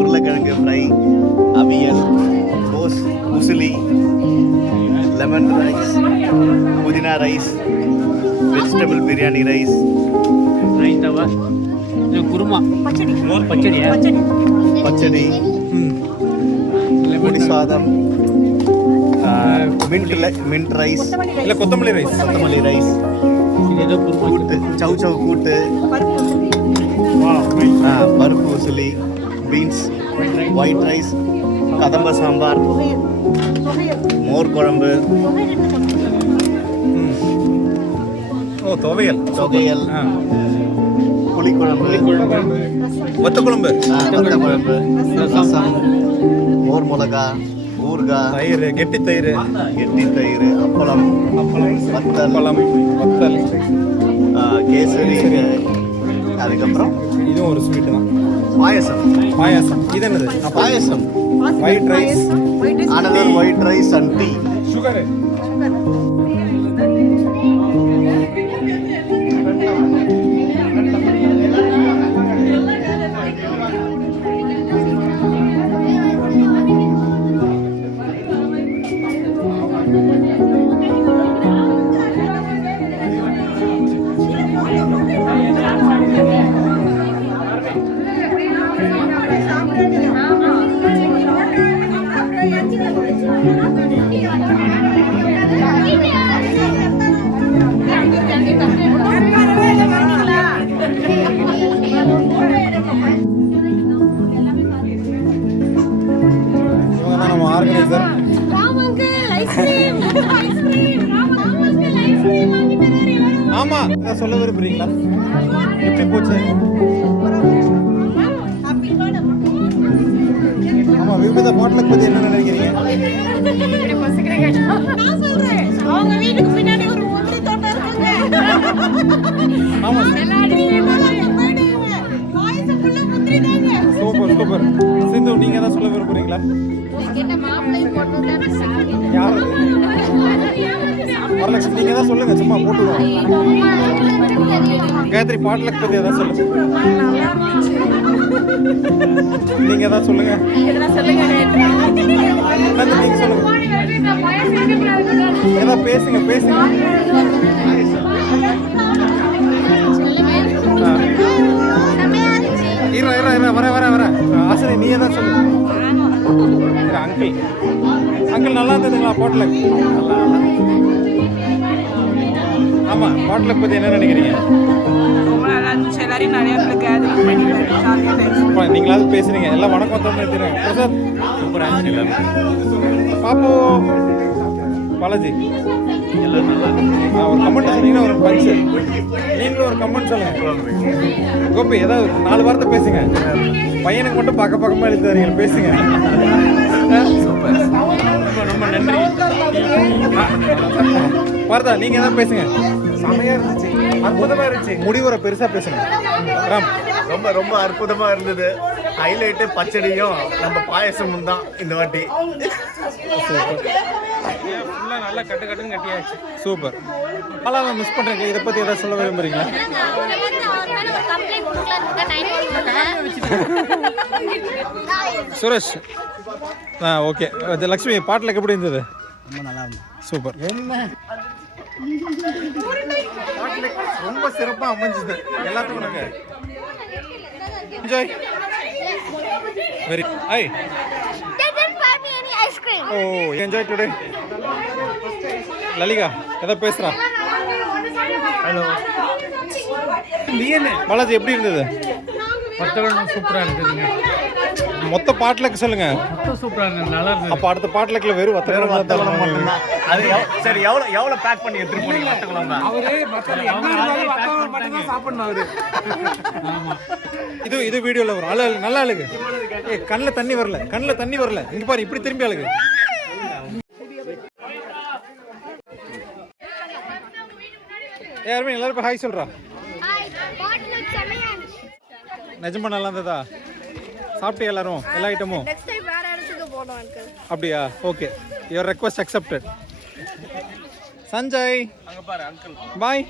உருளைக்கிழங்கு ஃப்ரை, அவியல், கோஸ், உசிலி, லெமன் ரைஸ், புதினா ரைஸ், வெஜிடபிள் பிரியாணி ரைஸ், ரைத்தாவா, குருமா, பச்சடியா, பச்சடி, பொடி சாதம், மின்ட் ரைஸ் இல்லை கொத்தமல்லி ரைஸ், ஏதோ கூட்டு, சவு கூட்டு, பருப்பு உசிலி, பீன்ஸ், ஒயிட் ரைஸ், கதம்ப சாம்பார், மோர் குழம்பு, துவையல், புளிக்குழம்பு, வத்த குழம்பு, ரசம், மோர் மிளகா, ஊறுகாய், தயிர், கெட்டி தயிர், அப்பளம், வத்தல், கேசரி, அதுக்கப்புறம் இதுவும் ஒரு ஸ்வீட்டு தான். பாயசம். இது என்னது? பாயசம், white rice, another white rice and tea. Sugar. ஆமா, சொல்ல விரும்புறீங்களா? எப்படி போச்சு? ஆமா, விவித பாட்லக் பத்தி என்ன நினைக்கிறீங்க? அவங்க வீட்டுக்கு பின்னாடி ஒரு முந்திரி தோட்டம் இருக்குங்க. ஆமா, சூப்பர் சூப்பர். சிந்து, நீங்க தான் சொல்ல விரும்புறீங்களா? யாரு? வரலட்சுமி, நீங்க தான் சொல்லுங்க, சும்மா போட்டுருவோம். காயத்ரி, பாட்லக் பத்தி ஏதாவது சொல்லுங்க. நீங்க தான் சொல்லுங்க. நீங்க சொல்லுங்க. ஏதாவது பேசுங்க. வர ஆசிரியர், நீ தான் சொல்லுங்க. அங்கிள் நல்லா இருந்ததுங்களா பாட்லக்? ஆமா, பாட்லக் பத்தி என்ன நினைக்கிறீங்க? நீங்களாவது பேசுறீங்க, எல்லாம் வணக்கம் தான். பிரசாத், பாப்போ, பாலாஜி, ஒரு கமெண்ட் சொன்னீங்கன்னா ஒரு பரிசு. நீங்களும் ஒரு கமெண்ட் சொல்லுங்க. கோபி, ஏதாவது 4 வார்த்தை பேசுங்க. பையனுக்கு மட்டும் பக்கமா எழுதி வரீங்க, பேசுங்க. ரொம்ப நன்றி. பார்த்தா நீங்க தான் பேசுங்க. செமையா இருந்துச்சு, அற்புதமா இருந்துச்சு. முடிவுரை பெருசா பேசுங்க. ரொம்ப அற்புதமா இருந்தது. ஹைலைட்டு பச்சடியும் நம்ம பாயசமும் தான் இந்த வாட்டி. நல்லா கட்டுன்னு கட்டியாச்சு. சூப்பர். பாலாவை மிஸ் பண்றீங்க, இதை பத்தி ஏதாவது சொல்ல விரும்புறீங்களா? சுரேஷ், ஓகே. லக்ஷ்மி, பாட்டில் எப்படி இருந்தது? ரொம்ப நல்லா இருந்தது. சூப்பர். ரொம்ப சிறப்பா அமைஞ்சது. எல்லாத்துக்கும் enjoy. Very high. Oh, enjoy today. Lalika ஏதோ பேசுறா. ஹலோ பாலாஜி, எப்படி இருந்தது? சூப்பராக இருக்குதுங்க. மொத்த பாட்லக்கு சொல்லுங்க. சூப்பராக இருந்தது, நல்லா இருந்தது. அப்போ அடுத்த பாட்லக்கில் வெறும் வத்தக்குழம்பு மட்டும்தான். அது சரி, எவ்வளோ பேக் பண்ணி எடுத்துட்டு போனீங்க வத்தக்குழம்பு? இது வீடியோவில் வரும். அழகு, நல்லா அழகு. கண்ணில் தண்ணி வரல. இங்க பாரு, இப்படி திரும்பி அழகு. யாருமே எல்லாருக்கும் ஹாய் சொல்றா. நிஜமா நல்லா இருந்ததா? சாப்பிட்டு எல்லாரும் எல்லா ஐட்டமும்? அப்படியா? Okay, your request accepted. Sanjay, bye.